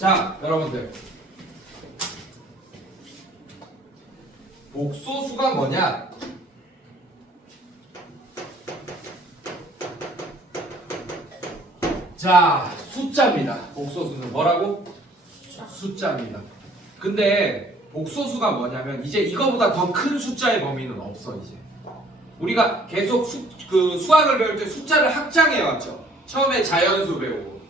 자, 여러분들. 복소수가 뭐냐? 자, 숫자입니다. 복소수는 뭐라고? 숫자입니다. 근데 복소수가 뭐냐면 이제 이거보다 더 큰 숫자의 범위는 없어 이제. 우리가 계속 수학을 배울 때 숫자를 확장해 왔죠. 처음에 자연수 배우고,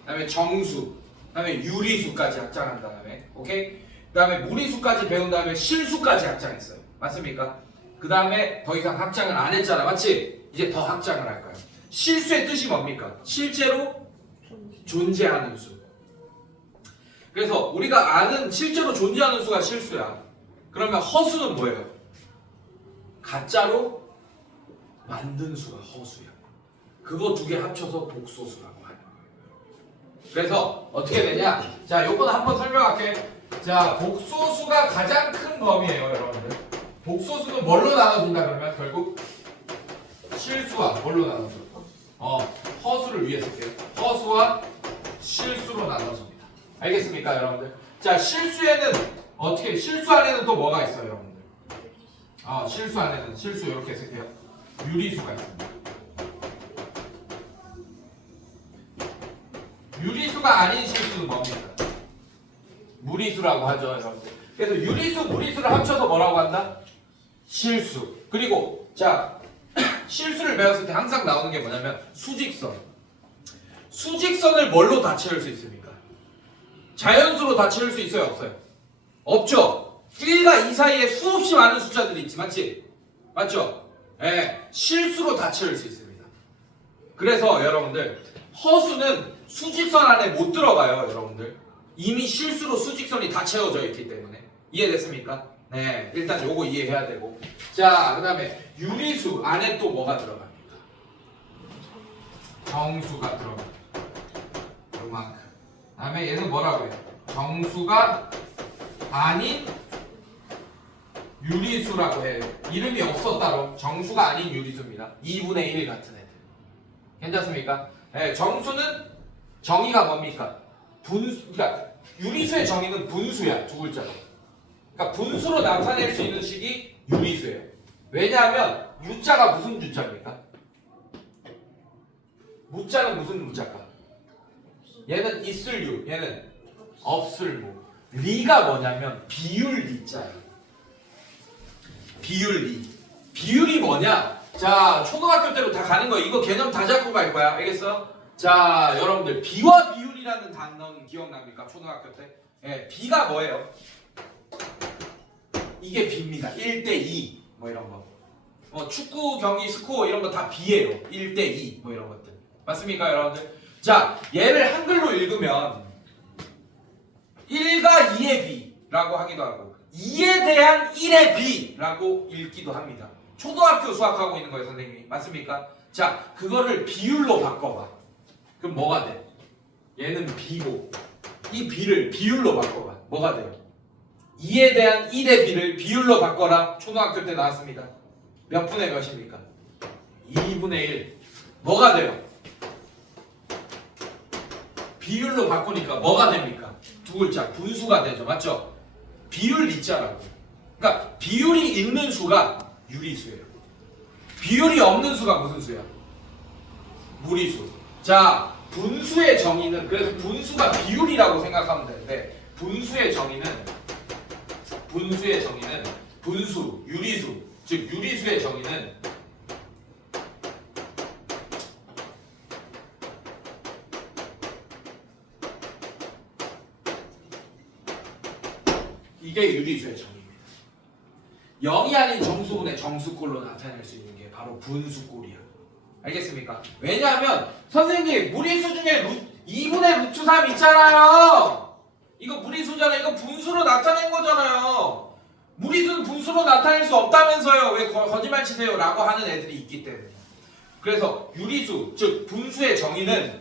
그다음에 정수, 그다음에 유리수까지 확장한 다음에, 오케이? 그다음에 무리수까지 배운 다음에 실수까지 확장했어요. 맞습니까? 그다음에 더 이상 확장을 안 했잖아, 맞지? 이제 더 확장을 할 거예요. 실수의 뜻이 뭡니까? 실제로 존재하는 수. 그래서 우리가 아는 실제로 존재하는 수가 실수야. 그러면 허수는 뭐예요? 가짜로 만든 수가 허수야. 그거 두 개 합쳐서 복소수라고 하는 거예요. 그래서 어떻게 되냐? 자, 요거는 한번 설명할게. 자, 복소수가 가장 큰 범위예요, 여러분들. 복소수는 뭘로 나눠진다 그러면 결국 실수와 뭘로 나눠져? 허수를 위해 쓸게요. 허수와 실수로 나눠집니다. 알겠습니까, 여러분들? 자, 실수에는 어떻게? 실수 안에는 또 뭐가 있어요, 여러분들? 실수 안에는 실수 이렇게 쓸게요. 유리수가 있습니다. 유리수가 아닌 실수는 뭡니까? 무리수라고 하죠, 여러분들. 그래서 유리수, 무리수를 합쳐서 뭐라고 한다? 실수. 그리고 자, 실수를 배웠을 때 항상 나오는 게 뭐냐면 수직선. 수직선을 뭘로 다 채울 수 있습니까? 자연수로 다 채울 수 있어요, 없어요? 없죠. 1과 2 사이에 수없이 많은 숫자들이 있지, 맞지? 맞죠? 네, 실수로 다 채울 수 있습니다. 그래서 여러분들 허수는 수직선 안에 못 들어가요, 여러분들. 이미 실수로 수직선이 다 채워져 있기 때문에. 이해됐습니까? 네, 일단 요거 이해해야 되고. 자, 그 다음에 유리수 안에 또 뭐가 들어갑니까? 정수가 들어갑니다. 요만큼. 그 다음에 얘는 뭐라고 해요? 정수가 아닌 유리수라고 해요. 이름이 없어 따로. 정수가 아닌 유리수입니다. 2분의 1 같은 애들. 괜찮습니까? 네, 정수는 정의가 뭡니까? 그러니까 유리수의 정의는 분수야, 두 글자로. 그러니까 분수로 나타낼 수 있는 식이 유리수예요. 왜냐하면 유자가 무슨 유자입니까? 무자는 무슨 무자일까? 얘는 있을 유, 얘는 없을 무. 리가 뭐냐면 비율 리자예요. 비율 리. 비율이 뭐냐? 자, 초등학교 때로 다 가는 거야. 이거 개념 다 잡고 갈 거야. 알겠어? 자, 여러분들 비와 비율이라는 단어는 기억납니까? 초등학교 때? 예, 비가 뭐예요? 이게 비입니다. 1대2 뭐 이런 거. 축구 경기 스코어 이런 거 다 비예요. 1대2 뭐 이런 것들. 맞습니까, 여러분들? 자, 얘를 한글로 읽으면 1과 2의 비라고 하기도 하고 2에 대한 1의 비라고 읽기도 합니다. 초등학교 수학하고 있는 거예요, 선생님이. 맞습니까? 자, 그거를 비율로 바꿔봐. 그럼 뭐가 돼? 얘는 비고 이 비를 비율로 바꿔봐. 뭐가 돼요? 2에 대한 1의 비를 비율로 바꿔라. 초등학교 때 나왔습니다. 몇 분의 몇입니까? 2분의 1. 뭐가 돼요? 비율로 바꾸니까 뭐가 됩니까? 두 글자 분수가 되죠. 맞죠? 비율 리자라고. 그러니까 비율이 있는 수가 유리수예요. 비율이 없는 수가 무슨 수야? 무리수. 자, 분수의 정의는, 그래서 분수가 비율이라고 생각하면 되는데 분수의 정의는 분수, 유리수, 즉 유리수의 정의는 이게 유리수의 정의입니다. 0이 아닌 정수분의 정수꼴로 나타낼 수 있는 게 바로 분수꼴이야. 알겠습니까? 왜냐하면 선생님 무리수 중에 2분의 루트 3 있잖아요. 이거 무리수잖아요. 이거 분수로 나타낸 거잖아요. 무리수는 분수로 나타낼 수 없다면서요. 왜 거짓말 치세요? 라고 하는 애들이 있기 때문에. 그래서 유리수, 즉 분수의 정의는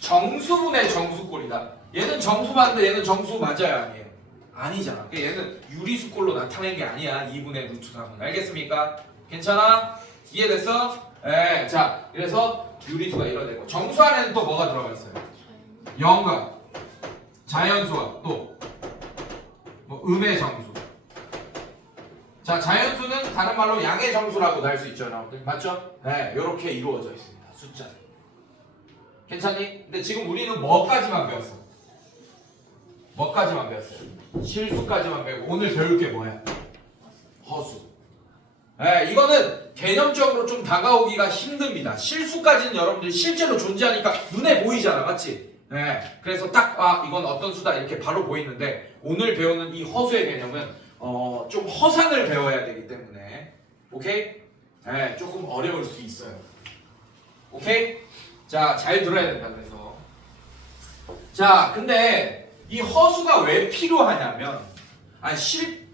정수분의 정수꼴이다. 얘는 정수 맞는데 얘는 정수 맞아요, 아니에요? 아니잖아. 얘는 유리수꼴로 나타낸 게 아니야. 2분의 루트 3은. 알겠습니까? 괜찮아? 이해됐어? 네. 자, 그래서 유리수가 이뤄내고 정수 안에는 또 뭐가 들어가 있어요? 0과 자연수와 또 뭐 음의 정수. 자, 자연수는 다른 말로 양의 정수라고도 할 수 있죠, 여러분들. 맞죠? 네, 이렇게 이루어져 있습니다. 숫자는. 괜찮니? 근데 지금 우리는 뭐까지만 배웠어? 뭐까지만 배웠어요? 실수까지만 배우고 오늘 배울 게 뭐야? 허수. 네, 이거는 개념적으로 좀 다가오기가 힘듭니다. 실수까지는 여러분들 실제로 존재하니까 눈에 보이잖아, 맞지? 네, 그래서 딱 이건 어떤 수다 이렇게 바로 보이는데 오늘 배우는 이 허수의 개념은 좀 허상을 배워야 되기 때문에 오케이? 네, 조금 어려울 수 있어요. 오케이? 자, 잘 들어야 된다. 그래서 자, 근데 이 허수가 왜 필요하냐면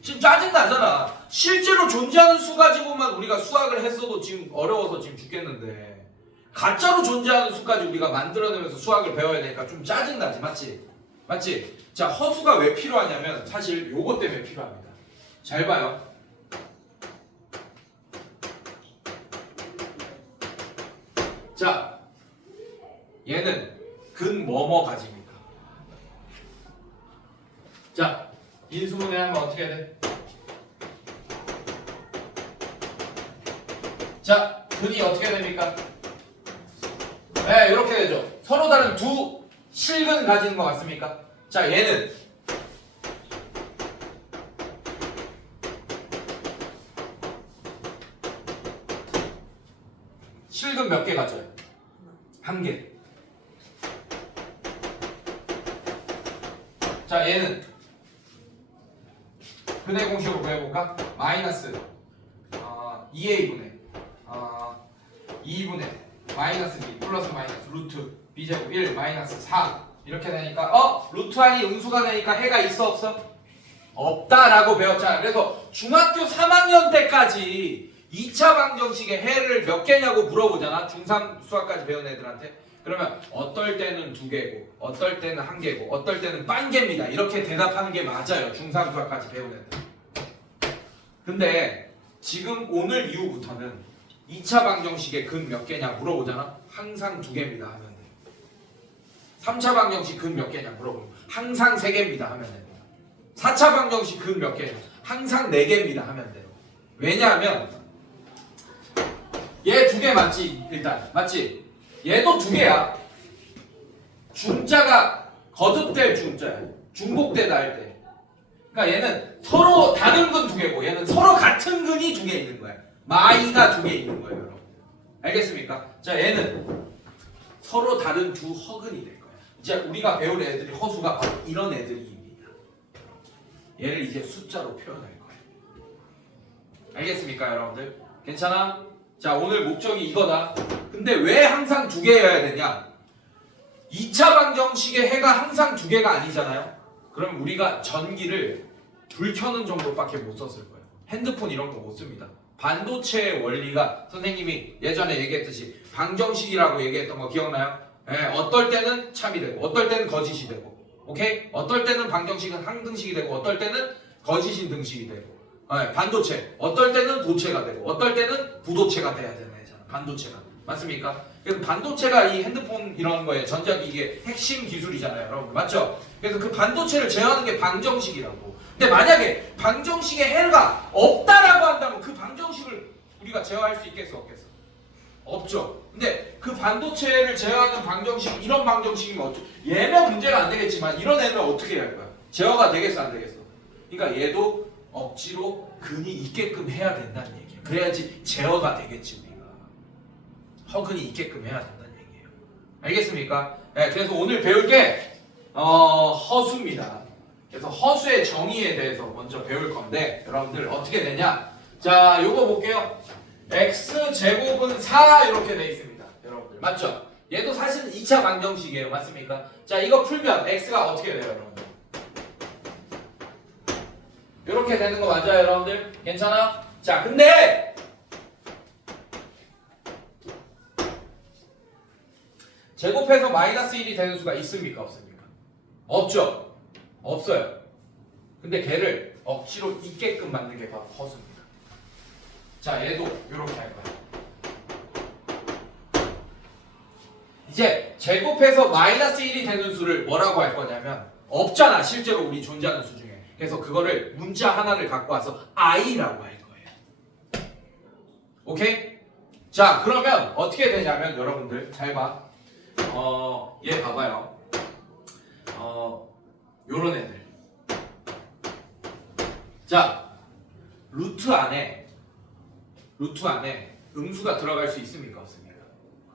지금 짜증나잖아. 실제로 존재하는 수 가지고만 우리가 수학을 했어도 지금 어려워서 지금 죽겠는데 가짜로 존재하는 수까지 우리가 만들어내면서 수학을 배워야 되니까 좀 짜증나지. 맞지? 맞지? 자, 허수가 왜 필요하냐면 사실 요것 때문에 필요합니다. 잘 봐요. 자, 얘는 근 뭐뭐 가집니까? 자, 인수분해 하면 어떻게 돼? 자, 근이 어떻게 됩니까? 네, 이렇게 되죠. 서로 다른 두 실근 가지는 것 같습니까? 자, 얘는 실근 몇 개 가져요? 한 개. 자, 얘는 근의 공식으로 구해볼까? 마이너스 2a분의 2분의 마이너스 b 플러스 마이너스 루트 b제곱 1 마이너스 4 이렇게 되니까 루트 i이 음수가 되니까 해가 있어 없어? 없다라고 배웠잖아. 그래서 중학교 3학년 때까지 2차 방정식의 해를 몇 개냐고 물어보잖아. 중3 수학까지 배운 애들한테. 그러면 어떨 때는 2개고 어떨 때는 1개고 어떨 때는 빤 개입니다. 이렇게 대답하는 게 맞아요. 중3 수학까지 배운 애들. 근데 지금 오늘 이후부터는 2차 방정식의 근 몇 개냐 물어보잖아. 항상 2개입니다 하면 돼. 3차 방정식 근 몇 개냐 물어보면 항상 3개입니다 하면 됩니다. 4차 방정식 근 몇 개냐 항상 4개입니다 하면 돼요. 왜냐하면 얘 2개 맞지? 일단 맞지? 얘도 2개야. 중자가 거듭될 중자야. 중복되다 할 때. 그러니까 얘는 서로 다른 근 2개고 얘는 서로 같은 근이 2개 있는 거야. 마이가 2개 있는 거예요, 여러분. 알겠습니까? 자, 얘는 서로 다른 두 허근이 될 거야. 이제 우리가 배울 애들이 허수가 바로 이런 애들입니다. 얘를 이제 숫자로 표현할 거야. 알겠습니까, 여러분들? 괜찮아? 자, 오늘 목적이 이거다. 근데 왜 항상 2개여야 되냐? 2차 방정식의 해가 항상 2개가 아니잖아요. 그럼 우리가 전기를 불 켜는 정도밖에 못 썼을 거예요. 핸드폰 이런 거 못 씁니다. 반도체의 원리가 선생님이 예전에 얘기했듯이 방정식이라고 얘기했던 거 기억나요? 어떨 때는 참이 되고 어떨 때는 거짓이 되고 오케이? 어떨 때는 방정식은 항등식이 되고 어떨 때는 거짓인 등식이 되고 반도체 어떨 때는 도체가 되고 어떨 때는 부도체가 돼야 되는 애잖아. 반도체가 맞습니까? 그래서 반도체가 이 핸드폰 이런 거에 전자기기의 핵심 기술이잖아요, 여러분. 맞죠? 그래서 그 반도체를 제어하는 게 방정식이라고. 근데 만약에 방정식의 해가 없다라고 한다면 그 방정식을 우리가 제어할 수 있겠어, 없겠어? 없죠. 근데 그 반도체를 제어하는 방정식, 이런 방정식이면 어쩌? 얘는 문제가 안 되겠지만 이런 애는 어떻게 할 거야? 제어가 되겠어, 안 되겠어? 그러니까 얘도 억지로 근이 있게끔 해야 된다는 얘기야. 그래야지 제어가 되겠지, 우리가. 허근이 있게끔 해야 된다는 얘기예요. 알겠습니까? 네, 그래서 오늘 배울 게 허수입니다. 그래서 허수의 정의에 대해서 먼저 배울 건데 여러분들 어떻게 되냐? 자, 요거 볼게요. x제곱은 4 이렇게 돼 있습니다. 여러분들 맞죠? 얘도 사실은 2차 방정식이에요. 맞습니까? 자, 이거 풀면 x가 어떻게 돼요, 여러분들? 이렇게 되는 거 맞아요, 여러분들? 괜찮아? 자, 근데 제곱해서 마이너스 1이 되는 수가 있습니까? 없습니까? 없죠? 없어요. 근데 걔를 억지로 있게끔 만든 게 바로 허수입니다. 자, 얘도 이렇게 할 거예요. 이제 제곱해서 마이너스 1이 되는 수를 뭐라고 할 거냐면 없잖아 실제로 우리 존재하는 수 중에. 그래서 그거를 문자 하나를 갖고 와서 i라고 할 거예요. 오케이? 자 그러면 어떻게 되냐면 여러분들 잘 봐. 얘 봐봐요. 요런 애들. 자 루트 안에 음수가 들어갈 수 있습니까? 없습니까?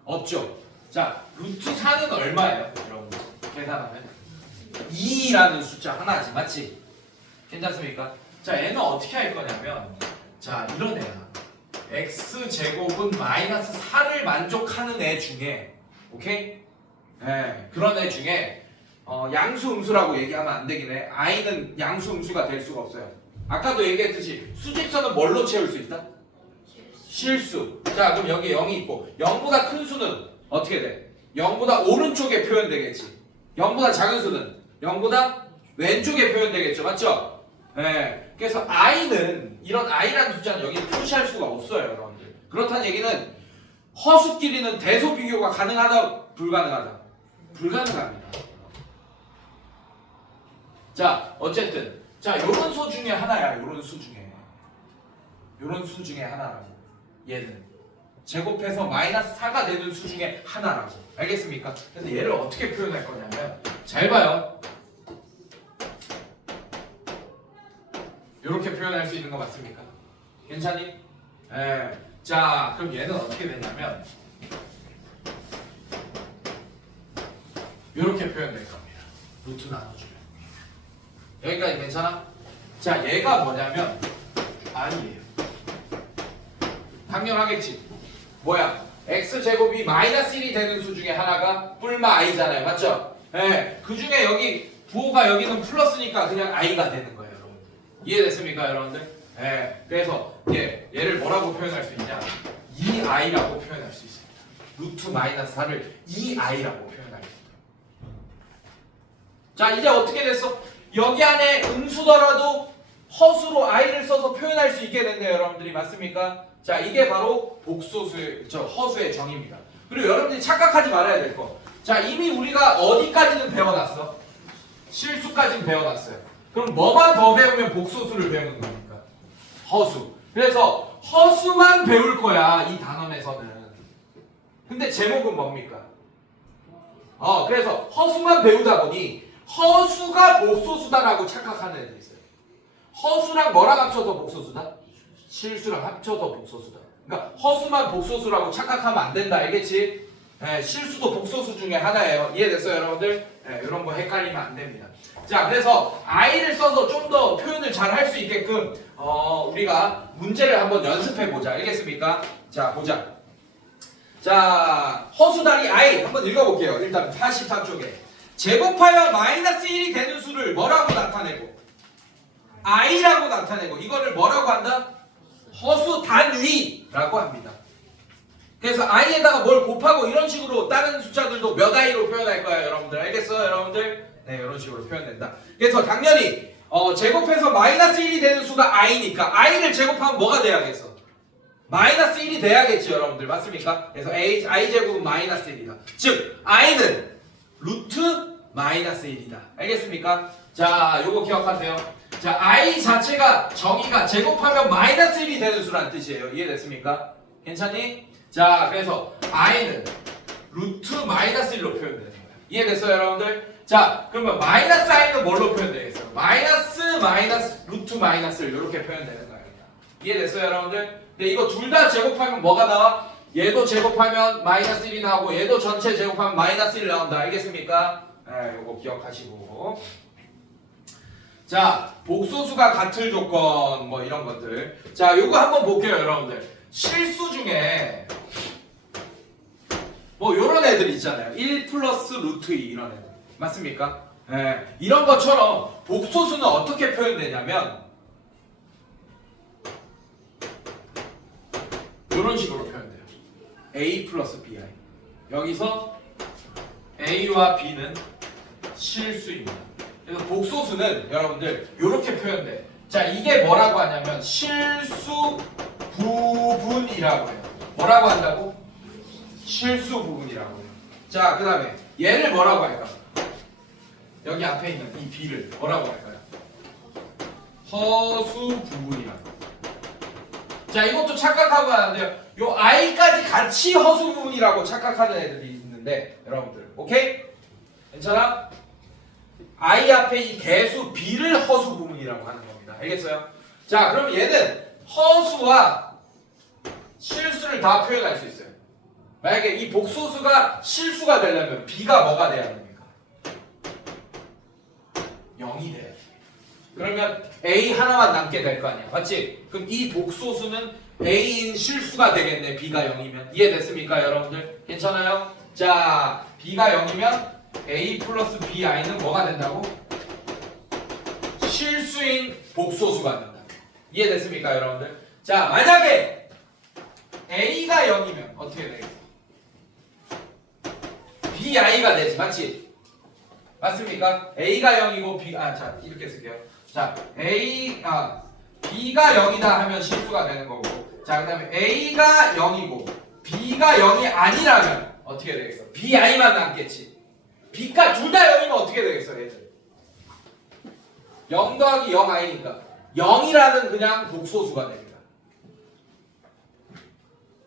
없죠. 자 루트 4는 얼마예요? 여러분들 계산하면 2라는 숫자 하나지 맞지? 괜찮습니까? 자 얘는 어떻게 할 거냐면 자 이런 애야. x제곱은 마이너스 4를 만족하는 애 중에 오케이? 네, 그런 애 중에 양수 음수라고 얘기하면 안 되긴 해. i는 양수 음수가 될 수가 없어요. 아까도 얘기했듯이 수직선은 뭘로 채울 수 있다? 실수. 자 그럼 여기 0이 있고 0보다 큰 수는 어떻게 돼? 0보다 오른쪽에 표현되겠지. 0보다 작은 수는 0보다 왼쪽에 표현되겠죠. 맞죠? 네. 그래서 i는 이런 i라는 숫자는 여기 표시할 수가 없어요. 여러분들. 그렇다는 얘기는 허수끼리는 대소 비교가 가능하다? 불가능하다? 불가능합니다. 자 어쨌든 자 요런 수 중에 하나야. 요런 수 중에 하나라고. 얘는 제곱해서 마이너스 4가 되는 수 중에 하나라고. 알겠습니까? 그래서 얘를 어떻게 표현할 거냐면 잘 봐요. 이렇게 표현할 수 있는 거 맞습니까? 괜찮니? 예. 자 그럼 얘는 어떻게 되냐면 이렇게 표현될 겁니다. 루트 나눠주면. 여기까지 괜찮아? 자 얘가 뭐냐면 i예요. 당연하겠지. 뭐야? x제곱이 마이너스 1이 되는 수 중에 하나가 뿔마 i잖아요. 맞죠? 네. 그 중에 여기 부호가 여기는 플러스니까 그냥 i가 되는 거예요. 여러분. 이해됐습니까 여러분들? 네. 그래서 얘를 뭐라고 표현할 수 있냐? 2i라고 표현할 수 있습니다. 루트 마이너스 4를 2i라고 표현할 수 있다. 자 이제 어떻게 됐어? 여기 안에 음수더라도 허수로 i를 써서 표현할 수 있게 됐네요. 여러분들이 맞습니까? 자 이게 바로 허수의 정의입니다. 그리고 여러분들이 착각하지 말아야 될 거. 자 이미 우리가 어디까지는 배워놨어? 실수까지는 배워놨어요. 그럼 뭐만 더 배우면 복소수를 배우는 겁니까? 허수. 그래서 허수만 배울 거야 이 단원에서는. 근데 제목은 뭡니까? 그래서 허수만 배우다 보니 허수가 복소수다라고 착각하는 애들이 있어요. 허수랑 뭐랑 합쳐서 복소수다? 실수랑 합쳐서 복소수다. 그러니까 허수만 복소수라고 착각하면 안 된다. 알겠지? 네, 실수도 복소수 중에 하나예요. 이해됐어요, 여러분들? 네, 이런 거 헷갈리면 안 됩니다. 자, 그래서 i를 써서 좀 더 표현을 잘 할 수 있게끔 우리가 문제를 한번 연습해 보자. 알겠습니까? 자, 보자. 자, 허수다리 i 한번 읽어볼게요. 일단 43쪽에 제곱하여 마이너스 1이 되는 수를 뭐라고 나타내고 i라고 나타내고 이거를 뭐라고 한다? 허수 단위라고 합니다. 그래서 i에다가 뭘 곱하고 이런 식으로 다른 숫자들도 몇 i로 표현할 거야 여러분들. 알겠어요 여러분들? 네 이런 식으로 표현된다. 그래서 당연히 제곱해서 마이너스 1이 되는 수가 i니까 i를 제곱하면 뭐가 돼야겠어? 마이너스 1이 돼야겠지 여러분들. 맞습니까? 그래서 i제곱은 마이너스 1이다. 즉 i는 루트 마이너스 1이다. 알겠습니까? 자 요거 기억하세요. 자 i 자체가 정의가 제곱하면 마이너스 1이 되는 수란 뜻이에요. 이해됐습니까? 괜찮니? 자 그래서 i는 루트 마이너스 1로 표현되는 거예요. 이해됐어요 여러분들? 자 그러면 마이너스 i는 뭘로 표현되겠어요? 마이너스 루트 마이너스 1 이렇게 표현되는 거예요. 이해됐어요 여러분들? 근데 이거 둘 다 제곱하면 뭐가 나와? 얘도 제곱하면 마이너스 1이 나오고 얘도 전체 제곱하면 마이너스 1 나온다. 알겠습니까? 네, 요거 기억하시고. 자, 복소수가 같을 조건 뭐 이런 것들. 자, 요거 한번 볼게요, 여러분들. 실수 중에 뭐 요런 애들 있잖아요. 1 플러스 루트 2 이런 애들. 맞습니까? 네, 이런 것처럼 복소수는 어떻게 표현되냐면 이런 식으로 표현돼요. A 플러스 BI. 여기서 A와 B는 실수입니다. 그래서 복소수는 여러분들 이렇게 표현돼. 자 이게 뭐라고 하냐면 실수 부분이라고 해요. 뭐라고 한다고? 실수 부분이라고 해요. 자 그 다음에 얘를 뭐라고 할까? 여기 앞에 있는 이 B를 뭐라고 할까요? 허수 부분이라고. 자, 이것도 착각하면 안 돼요. 요 I까지 같이 허수 부분이라고 착각하는 애들이 있는데 여러분들 오케이? 괜찮아? I 앞에 이 개수 B를 허수 부분이라고 하는 겁니다. 알겠어요? 자, 그럼 얘는 허수와 실수를 다 표현할 수 있어요. 만약에 이 복소수가 실수가 되려면 B가 뭐가 돼야 됩니까? 0이 돼야 돼. 그러면 A 하나만 남게 될 거 아니야. 맞지? 그럼 이 복소수는 A인 실수가 되겠네. B가 0이면. 이해됐습니까, 여러분들? 괜찮아요? 자, B가 0이면 A 플러스 BI는 뭐가 된다고? 실수인 복소수가 된다. 이해됐습니까, 여러분들? 자, 만약에 A가 0이면 어떻게 되겠어? BI가 되지, 맞지? 맞습니까? A가 0이고 자, 이렇게 쓸게요. 자, B가 0이다 하면 실수가 되는 거고, 자, 그 다음에 A가 0이고 B가 0이 아니라면 어떻게 되겠어? BI만 남겠지. B가 둘 다 0이면 어떻게 되겠어, 얘들? 0 더하기 0 I니까 0이라는 그냥 복소수가 됩니다.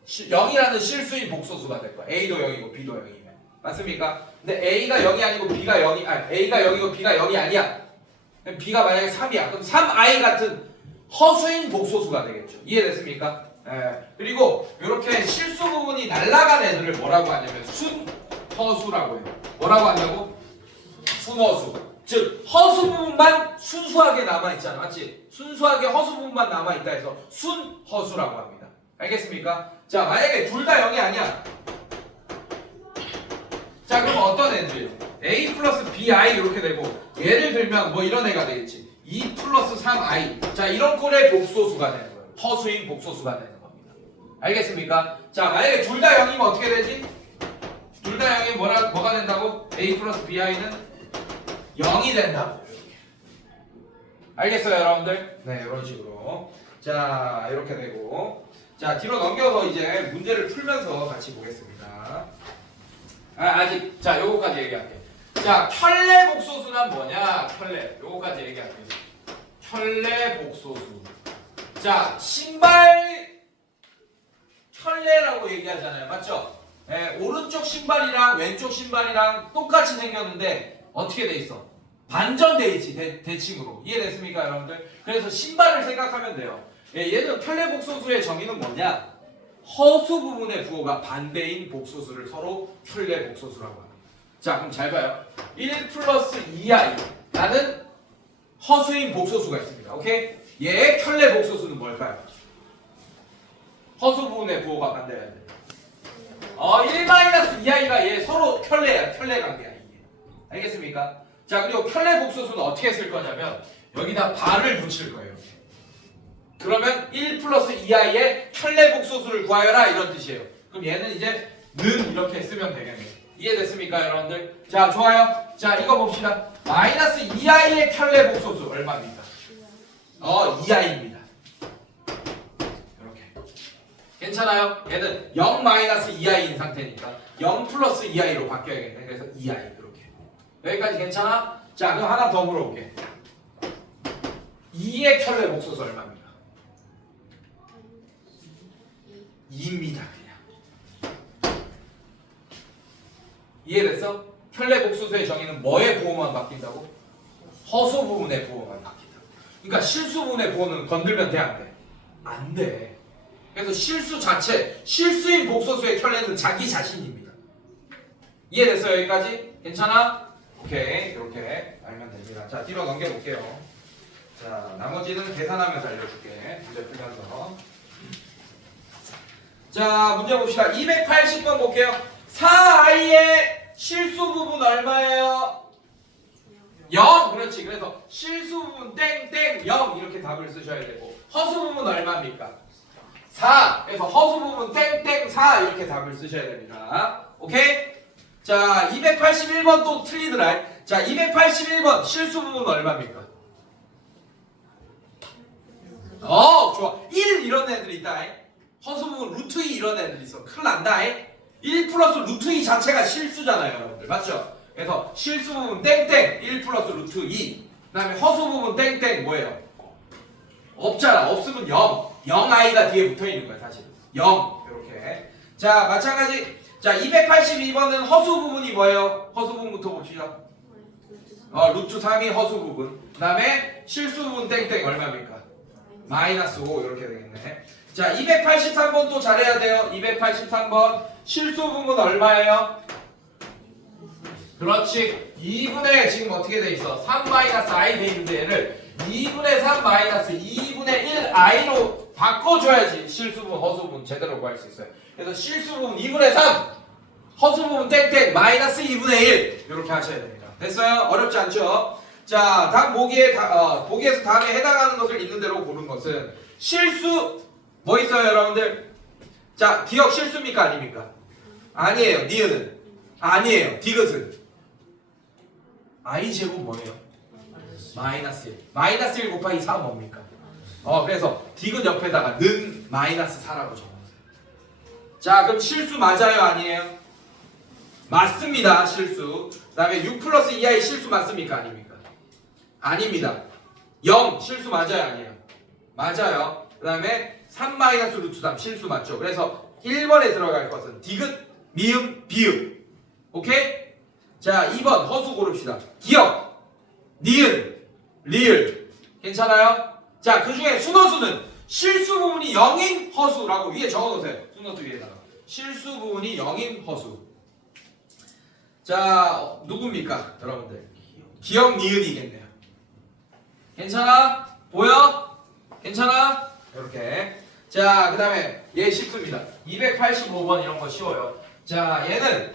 0이라는 실수인 복소수가 될 거야. A도 0이고 B도 0이면. 맞습니까? 근데 A가 0이 아니고 B가 0이 A가 0이고 B가 0이 아니야. 그럼 B가 만약에 3이야. 그럼 3I 같은 허수인 복소수가 되겠죠. 이해됐습니까? 그리고 이렇게 실수 부분이 날아간 애들을 뭐라고 하냐면 순허수라고 해요. 뭐라고 한다고? 순허수. 즉 허수 부분만 순수하게 남아있잖아. 맞지? 순수하게 허수 부분만 남아있다 해서 순허수라고 합니다. 알겠습니까? 자, 만약에 둘 다 0이 아니야. 자, 그럼 어떤 애들이에요? A 플러스 BI 이렇게 되고, 예를 들면 뭐 이런 애가 되겠지. 2 플러스 3I. 자, 이런 꼴의 복소수가 되는 거예요. 허수인 복소수가 되는 겁니다. 알겠습니까? 자, 만약에 둘 다 0이면 어떻게 되지? 둘 다 0이면 뭐가 된다고? A 플러스 BI는 0이 된다고. 알겠어요, 여러분들? 네, 이런 식으로. 자, 이렇게 되고. 자, 뒤로 넘겨서 이제 문제를 풀면서 같이 보겠습니다. 아직, 자, 요거까지 얘기할게. 자, 켤레 복소수는 뭐냐? 켤레. 요거까지 얘기할게. 켤레 복소수. 자, 신발 켤레라고 얘기하잖아요. 맞죠? 오른쪽 신발이랑 왼쪽 신발이랑 똑같이 생겼는데 어떻게 돼 있어? 반전돼 있지, 대칭으로. 이해됐습니까, 여러분들? 그래서 신발을 생각하면 돼요. 얘는 켤레 복소수의 정의는 뭐냐? 허수 부분의 부호가 반대인 복소수를 서로 켤레 복소수라고 합니다. 자, 그럼 잘 봐요. 1 플러스 2i 라는 허수인 복소수가 있습니다. 오케이? 얘의 켤레 복소수는 뭘까요? 허수 부분의 부호가 반대해야 돼. 1 마이너스 2i가 얘 서로 켤레야. 켤레 관계야, 이게. 알겠습니까? 자, 그리고 켤레 복소수는 어떻게 쓸 거냐면 여기다 발을 붙일 거예요. 그러면 1 플러스 2i의 켤레 복소수를 구하여라 이런 뜻이에요. 그럼 얘는 이제 는 이렇게 쓰면 되겠네요. 이해됐습니까, 여러분들? 자, 좋아요. 자, 이거 봅시다. 마이너스 2i의 켤레 복소수 얼마입니까? 2i입니다. 이렇게. 괜찮아요? 얘는 0 마이너스 2i인 상태니까 0 플러스 2i로 바뀌어야겠네. 그래서 2i 이렇게. 여기까지 괜찮아? 자, 그럼 하나 더 물어볼게. 2의 켤레 복소수 얼마입니까? 2입니다, 그냥. 이해됐어? 켤레 복소수의 정의는 뭐의 부호만 바뀐다고? 허수 부분의 부호만 바뀐다. 그러니까 실수 부분의 부호는 건들면 돼, 안 돼? 안 돼. 그래서 실수 자체, 실수인 복소수의 켤레는 자기 자신입니다. 이해됐어요, 여기까지? 괜찮아? 오케이, 이렇게 알면 됩니다. 자, 뒤로 넘겨볼게요. 자, 나머지는 계산하면서 알려줄게. 문제 풀면서. 자, 문제 봅시다. 280번 볼게요. 4i의 실수 부분 얼마예요? 0. 그렇지. 그래서 실수 부분 땡땡 0 이렇게 답을 쓰셔야 되고, 허수 부분 얼마입니까? 4. 그래서 허수 부분 땡땡 4 이렇게 답을 쓰셔야 됩니다. 오케이? 자, 281번 또 틀리더라. 자, 281번 실수 부분 얼마입니까? 좋아. 1 이런 애들이 있다. 허수 부분 루트 2 이런 애들이 있어. 큰일 난다. 1 플러스 루트 2 자체가 실수잖아요, 여러분들. 맞죠? 그래서 실수 부분 땡땡 1 플러스 루트 2. 그 다음에 허수 부분 땡땡 뭐예요? 없잖아. 없으면 0. 0i가 뒤에 붙어 있는 거야, 사실. 0. 이렇게. 자, 마찬가지. 자, 282번은 허수 부분이 뭐예요? 허수 부분부터 봅시다. 루트 3이 허수 부분. 그 다음에 실수 부분 땡땡 얼마입니까? 마이너스 5 이렇게 되겠네. 자, 283번 또 잘해야 돼요. 283번 실수 부분 얼마예요? 그렇지. 2분의 지금 어떻게 돼 있어? 3 마이너스 i 돼 있는데 얘를 2분의 3 마이너스 2분의 1 i로 바꿔줘야지 실수 부분 허수 부분 제대로 구할 수 있어요. 그래서 실수 부분 2분의 3 허수 부분 땡땡 마이너스 2분의 1 이렇게 하셔야 됩니다. 됐어요? 어렵지 않죠? 자, 다음 보기에서 다음에 해당하는 것을 있는 대로 고른 것은 실수 뭐 있어요, 여러분들? 자, 기억 실수입니까, 아닙니까? 아니에요. 니은은 아니에요. 디귿은 i 제곱 뭐예요? 마이너스 1. 마이너스 1 곱하기 4는 뭡니까? 그래서 디귿 옆에다가 는 마이너스 4라고 적어놓으세요. 자, 그럼 실수 맞아요, 아니에요? 맞습니다. 실수. 그 다음에 6 플러스 2i 실수 맞습니까? 아닙니까? 아닙니다. 0 실수 맞아요? 아니에요? 맞아요. 그 다음에 3 마이너스 루트 3 실수 맞죠? 그래서 1번에 들어갈 것은 디귿, 미음, 비읍. 오케이? 자, 2번 허수 고릅시다. 기억, 니은, 리을. 괜찮아요? 자, 그 중에 순허수는 실수 부분이 0인 허수라고 위에 적어놓으세요. 순허수 위에다가. 실수 부분이 0인 허수. 자, 누굽니까? 여러분들. 기억, 니은이겠네요. 괜찮아? 보여? 괜찮아? 이렇게. 자, 그 다음에 얘 쉽습니다. 285번 이런 거 쉬워요. 자, 얘는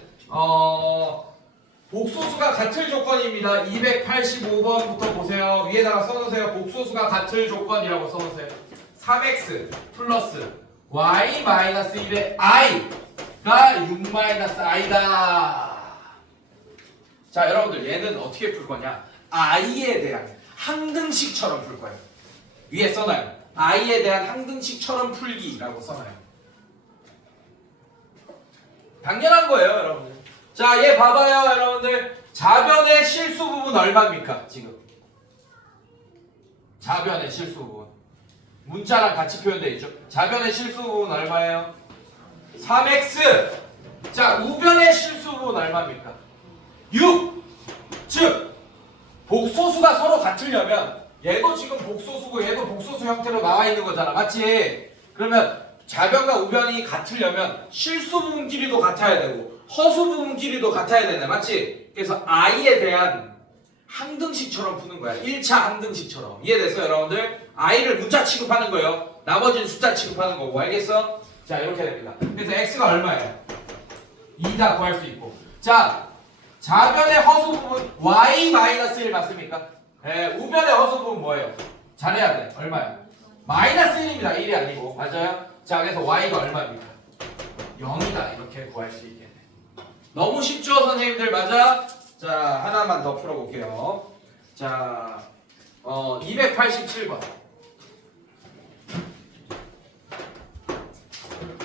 복소수가 같을 조건입니다. 285번부터 보세요. 위에다가 써놓으세요. 복소수가 같을 조건이라고 써놓으세요. 3x 플러스 y 마이너스 1의 i가 6 마이너스 i다. 자, 여러분들 얘는 어떻게 풀 거냐? i에 대한 항등식처럼 풀 거예요. 위에 써놔요. i에 대한 항등식처럼 풀기라고 써놔요. 당연한 거예요, 여러분들. 자, 얘 봐봐요, 여러분들. 자변의 실수 부분 얼마입니까, 지금? 자변의 실수 부분. 문자랑 같이 표현되어 있죠. 자변의 실수 부분 얼마예요? 3x. 자, 우변의 실수 부분 얼마입니까? 6. 즉, 복소수가 서로 같으려면 얘도 지금 복소수고 얘도 복소수 형태로 나와 있는 거잖아. 맞지? 그러면 자변과 우변이 같으려면 실수 부분 길이도 같아야 되고 허수 부분 길이도 같아야 되네. 맞지? 그래서 i에 대한 항등식처럼 푸는 거야. 1차 항등식처럼. 이해됐어요, 여러분들? i를 문자 취급하는 거예요. 나머지는 숫자 취급하는 거고. 알겠어? 자, 이렇게 됩니다. 그래서 x가 얼마예요? 2다 구할 수 있고. 자, 자변의 허수 부분 y-1 맞습니까? 네, 우변의 허수 부분 뭐예요? 잘해야 돼. 얼마야? 마이너스 1입니다. 1이 아니고. 맞아요? 자, 그래서 y가 얼마입니까? 0이다. 이렇게 구할 수 있겠네. 너무 쉽죠, 선생님들? 맞아? 자, 하나만 더 풀어볼게요. 자, 287번.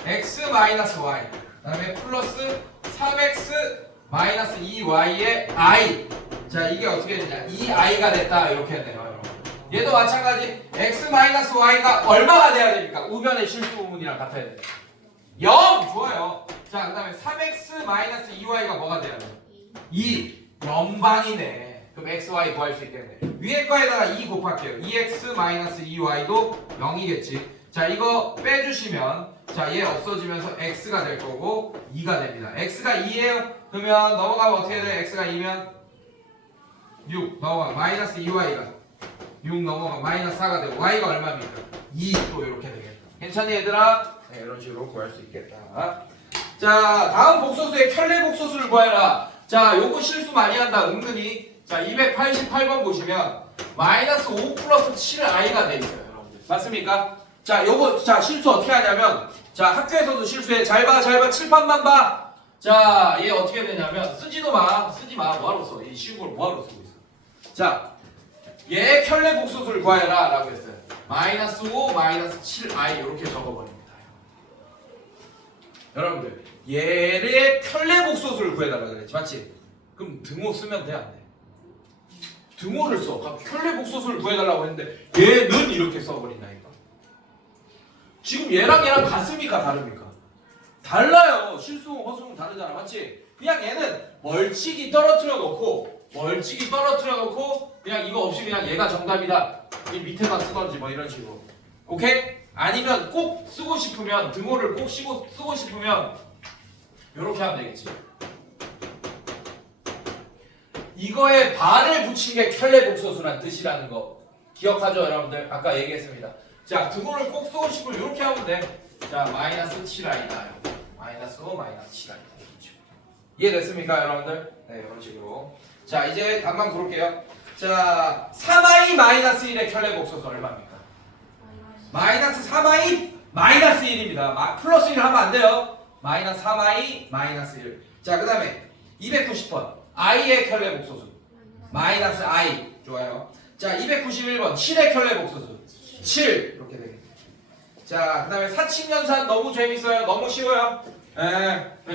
x-y. 그 다음에 플러스 3x 마이너스 2y의 i. 자, 이게 어떻게 되냐? 2i가 됐다. 이렇게 되네요, 여러분. 얘도 마찬가지. x-y가 얼마가 돼야 됩니까? 우변의 실수 부분이랑 같아야 돼요. 0! 좋아요. 자, 그 다음에 3x-2y가 뭐가 돼야 돼요? 2. 0방이네. 그럼 xy 구할 수 있겠네. 위에 거에다가 2 곱할게요. 2x-2y도 0이겠지. 자, 이거 빼주시면 자, 얘 없어지면서 x가 될 거고 2가 됩니다. x가 2예요. 그러면 넘어가면 어떻게 돼? x가 2면 6 넘어가. 마이너스 2y가 6 넘어가. 마이너스 4가 되고 y가 얼마입니까? 2 또 이렇게 되겠다. 괜찮니, 얘들아? 네, 이런 식으로 구할 수 있겠다. 자, 다음 복소수의 켤레 복소수를 구해라. 자, 요거 실수 많이 한다, 은근히. 자, 288번 보시면 마이너스 5 플러스 7i가 돼 있어요, 여러분들. 맞습니까? 자, 요거, 자, 실수 어떻게 하냐면, 자, 학교에서도 실수해. 잘 봐, 잘 봐. 칠판만 봐. 자, 얘 어떻게 되냐면, 쓰지 마. 뭐하러 써? 이 쉬운 걸 뭐하러 쓰고 있어? 자, 얘 켤레 복소수를 구하여라. 라고 했어요. 마이너스 5, 마이너스 7i. 이렇게 적어버립니다. 여러분들, 얘의 켤레 복소수를 구해달라 그랬지. 맞지? 그럼 등호 쓰면 돼, 안 돼? 등호를 써. 켤레 복소수를 구해달라고 했는데 얘는 이렇게 써버린다니까. 지금 얘랑 같습니까? 다릅니까? 달라요. 실수음, 허수음 다르잖아. 맞지? 그냥 얘는 멀찍이 떨어뜨려 놓고 그냥 이거 없이 그냥 얘가 정답이다. 이 밑에만 쓰던지 뭐 이런 식으로. 오케이? 아니면 꼭 쓰고 싶으면 등호를 꼭 쓰고 싶으면 이렇게 하면 되겠지. 이거에 발을 붙인 게 켤레복소수란 뜻이라는 거 기억하죠, 여러분들? 아까 얘기했습니다. 자, 등호를 꼭 쓰고 싶으면 이렇게 하면 돼. 자, 마이너스 7i다. 마이너스 5, 마이너스 7i. 이해됐습니까, 여러분들? 네, 이런 식으로. 자, 이제 답만 부를게요. 자, 3i 마이너스 1의 켤레복소수 얼마입니까? 마이너스 3i 마이너스 1입니다. 플러스 1 하면 안 돼요. 마이너스 3i 마이너스 1. 자, 그 다음에 290번 i의 켤레복소수 마이너스 i. 좋아요. 자, 291번 7의 켤레복소수 7. 이렇게 되겠네. 자, 그 다음에 사칙연산 너무 재밌어요. 너무 쉬워요.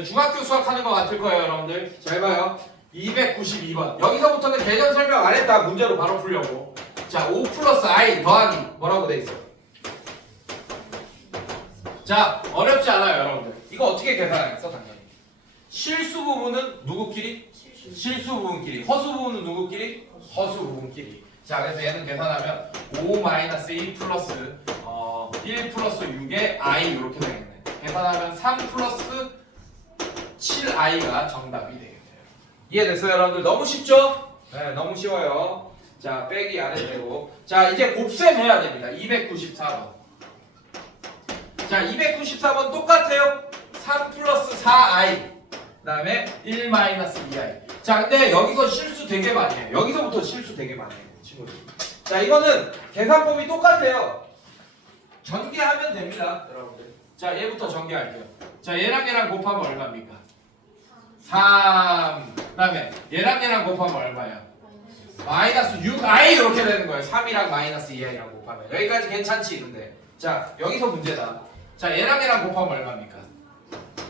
중학교 수학하는 것 같을 거예요, 여러분들. 잘 봐요. 292번. 여기서부터는 개념 설명 안 했다. 문제로 바로 풀려고. 자, 5 플러스 i 더하기 뭐라고 돼 있어? 자, 어렵지 않아요, 여러분들. 이거 어떻게 계산하겠어, 당연히. 실수 부분은 누구끼리? 실수 부분끼리. 허수 부분은 누구끼리? 허수 부분끼리. 자, 그래서 얘는 계산하면 5 마이너스 2 플러스 1 플러스 6의 i 이렇게 되겠네. 계산하면 3 플러스 7i가 정답이 되겠네요. 이해됐어요, 여러분들? 너무 쉽죠? 네, 너무 쉬워요. 자, 빼기 안 해도 되고. 자, 이제 곱셈 해야 됩니다. 294번. 자, 294번 똑같아요. 3 플러스 4i. 그 다음에 1 마이너스 2i. 자, 근데 여기서 실수 되게 많이 해요. 여기서부터 실수 되게 많이 해요, 친구들. 자, 이거는 계산법이 똑같아요. 전개하면 됩니다, 여러분들. 자, 얘부터 전개할게요. 자, 얘랑 곱하면 얼마입니까? 3. 그 다음에 얘랑 곱하면 얼마야? 마이너스 6i 이렇게 되는 거예요. 3이랑 마이너스 2i랑 곱하면. 여기까지 괜찮지, 근데. 자, 여기서 문제다. 자, 얘랑 곱하면 얼마입니까?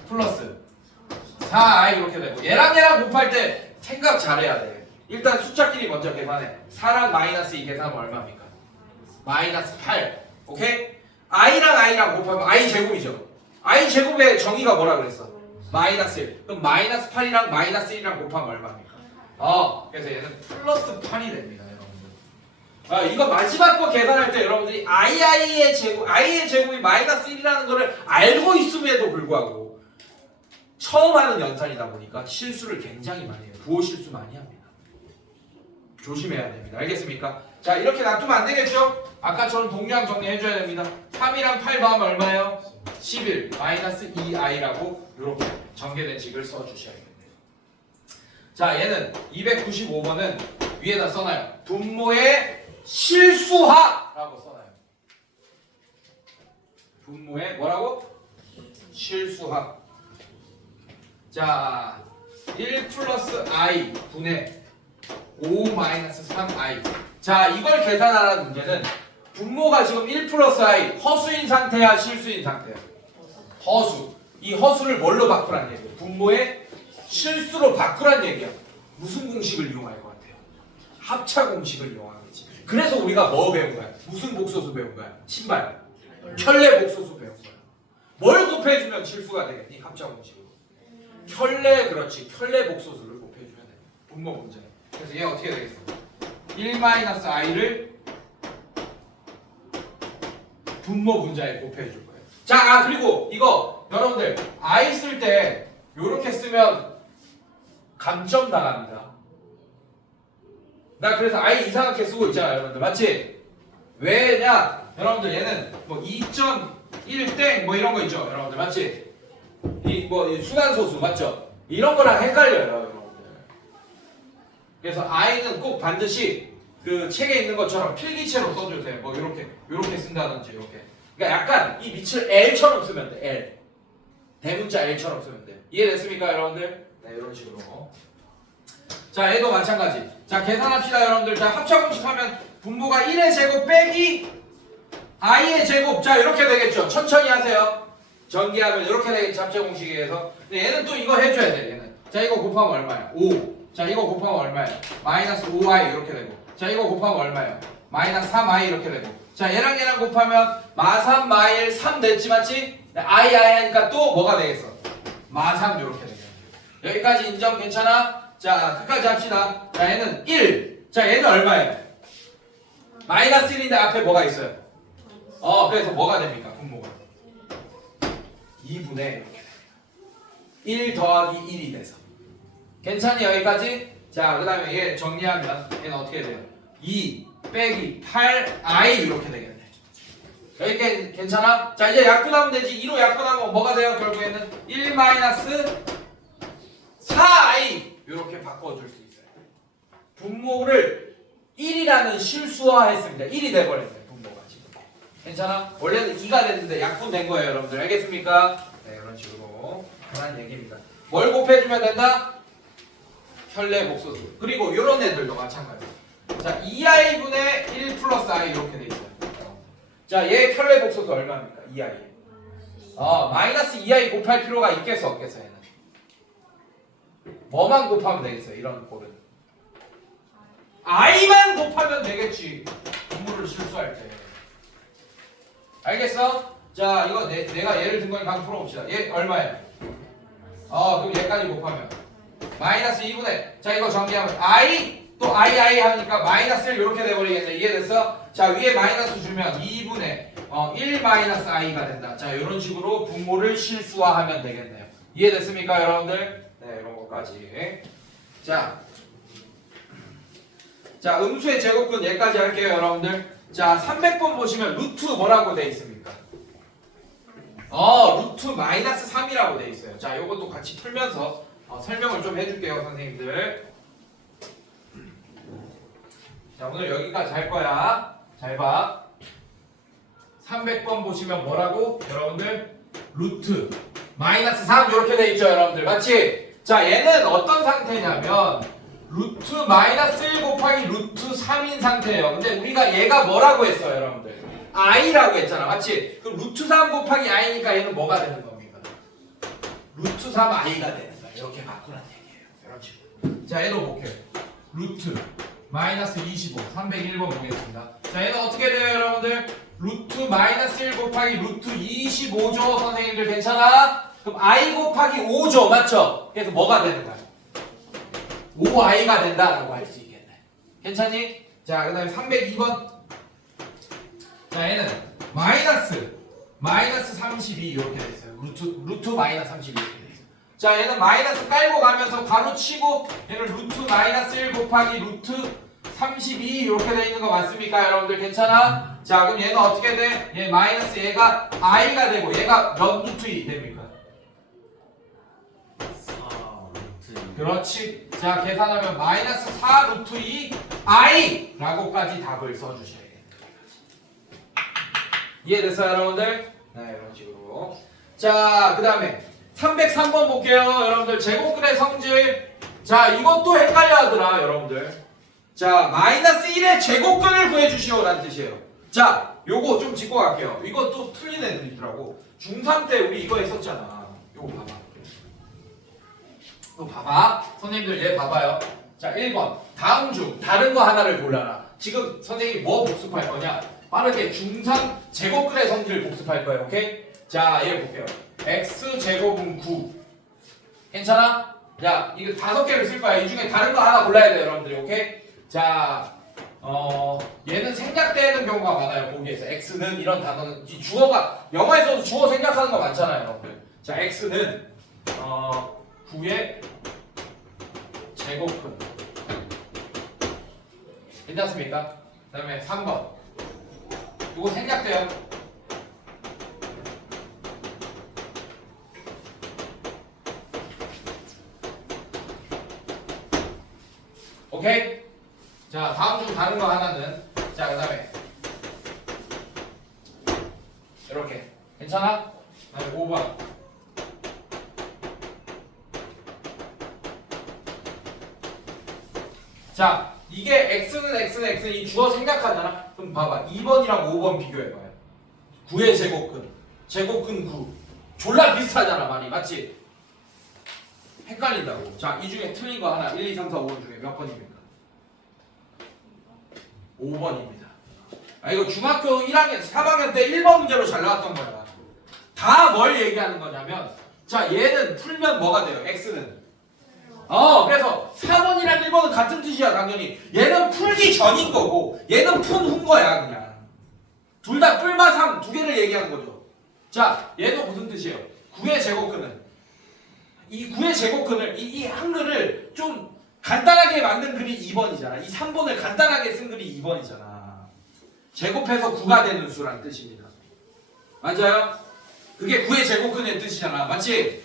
플러스 4i 이렇게 되고, 얘랑 곱할 때 생각 잘해야 돼. 일단 숫자끼리 먼저 계산해. 4랑 마이너스 2 계산하면 얼마입니까? 마이너스 8. 오케이? i랑 곱하면 i 제곱이죠. i 제곱의 정의가 뭐라 그랬어? 마이너스 1. 그럼 마이너스 8이랑 마이너스 1이랑 곱하면 얼마입니까? 그래서 얘는 플러스 8이 됩니다, 여러분들. 이거 마지막 거 계산할 때 여러분들이 i의 제곱이 마이너스 1이라는 거를 알고 있음에도 불구하고 처음 하는 연산이다 보니까 실수를 굉장히 많이 해요. 부호 실수 많이 합니다. 조심해야 됩니다. 알겠습니까? 자, 이렇게 놔두면 안 되겠죠? 아까처럼 동량 정리해줘야 됩니다. 3이랑 8 더하면 얼마예요? 11 마이너스 2i라고 이렇게 전개된 식을 써주셔야겠네요. 자, 얘는 295번은 위에다 써놔요. 분모의 실수하라고 써놔요. 분모의 뭐라고? 실수하. 자, 1 플러스 i 분의 5 마이너스 3i. 자, 이걸 계산하라는 문제는 분모가 지금 1 플러스 i 허수인 상태야, 실수인 상태야? 허수. 이 허수를 뭘로 바꾸란 얘기야? 분모의 실수로 바꾸란 얘기야. 무슨 공식을 이용할 것 같아요? 합차 공식을 이용하겠지. 그래서 우리가 뭐 배운 거야? 무슨 복소수 배운 거야? 신발. 켤레 복소수 배운 거야. 뭘 곱해주면 실수가 되겠니? 합차 공식으로. 켤레, 그렇지. 켤레 복소수를 곱해주면 돼. 분모 문제. 그래서 얘 어떻게 되겠어? 1 마이너스 i를 분모 분자에 곱해줄 거예요. 자, 그리고 이거 여러분들 i 쓸 때 요렇게 쓰면 감점 당합니다. 나 그래서 i 이상하게 쓰고 있잖아, 여러분들. 맞지? 왜냐? 여러분들 얘는 뭐 2.1땡 뭐 이런 거 있죠, 여러분들. 맞지? 이 순환소수 맞죠? 이런 거랑 헷갈려요, 여러분들. 그래서 i는 꼭 반드시 그 책에 있는 것처럼 필기체로 써주세요. 뭐 요렇게 쓴다든지 이렇게. 그러니까 약간 이 밑을 L처럼 쓰면 돼. L. 대문자 L처럼 쓰면 돼. 이해됐습니까, 여러분들? 네, 이런 식으로. 자, 얘도 마찬가지. 자, 계산합시다, 여러분들. 자, 합차 공식하면 분모가 1의 제곱 빼기 i의 제곱. 자, 이렇게 되겠죠. 천천히 하세요. 전개하면 이렇게 되겠죠. 합차 공식에 의해서. 근데 얘는 또 이거 해줘야 돼. 얘는. 자, 이거 곱하면 얼마야? 5. 자 이거 곱하면 얼마예요? 마이너스 5i 이렇게 되고 자 이거 곱하면 얼마예요? 마이너스 3i 이렇게 되고 자 얘랑 얘랑 곱하면 마3 마일 3 됐지 맞지? i 하니까 또 뭐가 되겠어? 마3 이렇게 되겠네. 여기까지 인정 괜찮아? 자 끝까지 합시다. 자 얘는 1. 자 얘는 얼마예요? 마이너스 1인데 앞에 뭐가 있어요? 그래서 뭐가 됩니까? 분모가 2분의 이렇게 됩니다. 1 더하기 1이 돼서 괜찮니 여기까지? 자 그 다음에 얘 정리하면 얘는 어떻게 돼요? 2 빼기 8i 이렇게 되겠네. 여기까지 괜찮아? 자 이제 약분하면 되지. 2로 약분하면 뭐가 돼요? 결국에는 1 마이너스 4i 이렇게 바꿔줄 수 있어요. 분모를 1이라는 실수화했습니다. 1이 돼버렸어요. 분모가 지금. 괜찮아? 원래는 2가 됐는데 약분된 거예요 여러분들. 알겠습니까? 네 이런 식으로 그런 얘기입니다. 뭘 곱해주면 된다? 현례 복소수. 그리고 이런 애들도 마찬가지. 자 2i분의 1 플러스 i 이렇게 돼 있어요. 자 얘 현례 복소수 얼마입니까? 2i. 마이너스 2i 곱할 필요가 있겠어 없겠어 얘는? 뭐만 곱하면 되겠어요 이런 꼴은? i만 곱하면 되겠지. 분모를 실수할 때. 알겠어? 자 이거 내가 예를 든 거니까 한번 풀어봅시다. 얘 얼마예요? 그럼 얘까지 곱하면 마이너스 2분의 자 이거 정리하면 i 또 i 하니까 마이너스를 이렇게 돼버리겠네. 이해됐어? 자 위에 마이너스 주면 2분의 1 마이너스 i가 된다. 자 이런 식으로 분모를 실수화하면 되겠네요. 이해됐습니까 여러분들? 네 이런 것까지. 자 음수의 제곱근 얘까지 할게요 여러분들. 자 300번 보시면 루트 뭐라고 돼 있습니까? 루트 마이너스 3이라고 돼 있어요. 자 요것도 같이 풀면서 설명을 좀 해줄게요 선생님들. 자 오늘 여기까지 할 거야. 잘 봐. 300번 보시면 뭐라고? 여러분들 루트 마이너스 3 이렇게 돼 있죠 여러분들. 맞지? 자 얘는 어떤 상태냐면 루트 마이너스 1 곱하기 루트 3인 상태예요. 근데 우리가 얘가 뭐라고 했어요 여러분들? i라고 했잖아. 맞지? 그럼 루트 3 곱하기 i니까 얘는 뭐가 되는 겁니까? 루트 3i가 되는 거야. 이렇게 바꾸란 얘기예요. 이런 식으로. 자 얘도 볼게요. 루트 마이너스 25 301번 보겠습니다. 자 얘는 어떻게 돼요 여러분들? 루트 마이너스 1 곱하기 루트 25죠 선생님들. 괜찮아? 그럼 i 곱하기 5죠 맞죠? 그래서 뭐가 되는 거야? 5i가 된다라고 할 수 있겠네. 괜찮니? 자 그 다음에 302번. 자 얘는 마이너스 32 이렇게 돼 있어요. 루트 마이너스 32 이렇게 돼 있어요. 자 얘는 마이너스 깔고 가면서 바로 치고 얘는 루트 마이너스 1 곱하기 루트 32 이렇게 돼 있는 거 맞습니까 여러분들? 괜찮아? 자 그럼 얘는 어떻게 돼? 얘 마이너스 얘가 i가 되고 얘가 몇 루트 2 됩니까? 4 루트. 그렇지. 자 계산하면 마이너스 4 루트 2 i 라고까지 답을 써주셔야겠네요. 이해됐어요 여러분들? 네 이런 식으로. 자 그 다음에 303번 볼게요 여러분들. 제곱근의 성질. 자 이것도 헷갈려 하더라 여러분들. 자 마이너스 1의 제곱근을 구해주시오 라는 뜻이에요. 자 요거 좀 짚고 갈게요. 이것도 틀린 애들 있더라고. 중3 때 우리 이거 했었잖아. 요거 봐봐. 이거 봐봐. 선생님들 얘 봐봐요. 자 1번 다음 중 다른 거 하나를 골라라. 지금 선생님이 뭐 복습할 거냐? 빠르게 중3 제곱근의 성질 복습할 거예요. 오케이? 자 얘 볼게요. x제곱은 9. 괜찮아? 야 이거 5개를 쓸 거야. 이 중에 다른 거 하나 골라야 돼요 여러분들이. 오케이? 자 얘는 생략되는 경우가 많아요. 보기에서 x는 이런 단어는 이 주어가 영어에서도 주어 생략하는 거 많잖아요 여러분들. 자 x는 9의 제곱근. 괜찮습니까? 그 다음에 3번 이거 생략돼요. 오케이? 자 다음 중 다른 거 하나는 자 그 다음에 이렇게 괜찮아? 다음에 5번 자 이게 x는 이 주어 생략하잖아. 그럼 봐봐 2번이랑 5번 비교해봐요. 9의 제곱근 9 졸라 비슷하잖아 많이. 맞지? 헷갈린다고. 자, 이 중에 틀린 거 하나 1, 2, 3, 4, 5번 중에 몇 번입니까? 5번입니다. 아, 이거 중학교 1학년 3학년 때 1번 문제로 잘 나왔던 거야. 다 뭘 얘기하는 거냐면 자, 얘는 풀면 뭐가 돼요? x는 그래서 4번이랑 1번은 같은 뜻이야. 당연히 얘는 풀기 전인 거고 얘는 푼 후인 거야. 그냥 둘 다 뿔마삼 두 개를 얘기하는 거죠. 자, 얘도 무슨 뜻이에요? 9의 제곱근은 이 9의 제곱근을 이 한글을 좀 간단하게 만든 글이 2번이잖아. 이 3번을 간단하게 쓴 글이 2번이잖아. 제곱해서 9가 되는 수라는 뜻입니다. 맞아요? 그게 9의 제곱근의 뜻이잖아. 맞지?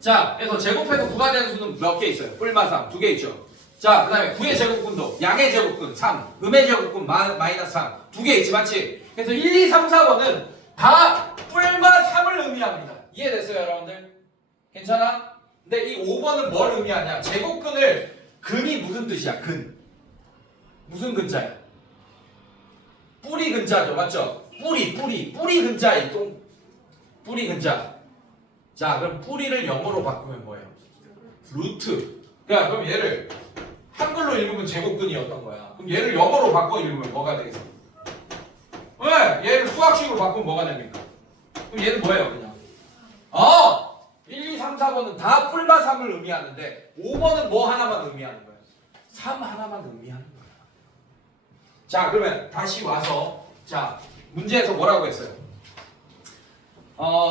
자, 그래서 제곱해서 9가 되는 수는 몇 개 있어요? 뿔마삼 두 개 있죠. 자, 그 다음에 9의 제곱근도 양의 제곱근 3, 음의 제곱근 마이너스 3 두 개 있지. 맞지? 그래서 1, 2, 3, 4번은 다 뿔마3을 의미합니다. 이해됐어요 여러분들? 괜찮아? 근데 이 5번은 뭘 의미하냐? 제곱근을 근이 무슨 뜻이야? 근 무슨 근자야? 뿌리 근자죠. 맞죠? 뿌리 근자이 똥 뿌리 근자. 자, 그럼 뿌리를 영어로 바꾸면 뭐예요? 루트. 그러니까 그럼 얘를 한글로 읽으면 제곱근이었던 거야. 그럼 얘를 영어로 바꿔 읽으면 뭐가 되겠어? 왜? 얘를 수학식으로 바꾸면 뭐가 됩니까? 그럼 얘는 뭐예요, 그냥? 1, 2, 3, 4번은 다 뿔마 3을 의미하는데 5번은 뭐 하나만 의미하는 거예요? 3 하나만 의미하는 거야. 자, 그러면 다시 와서 자, 문제에서 뭐라고 했어요?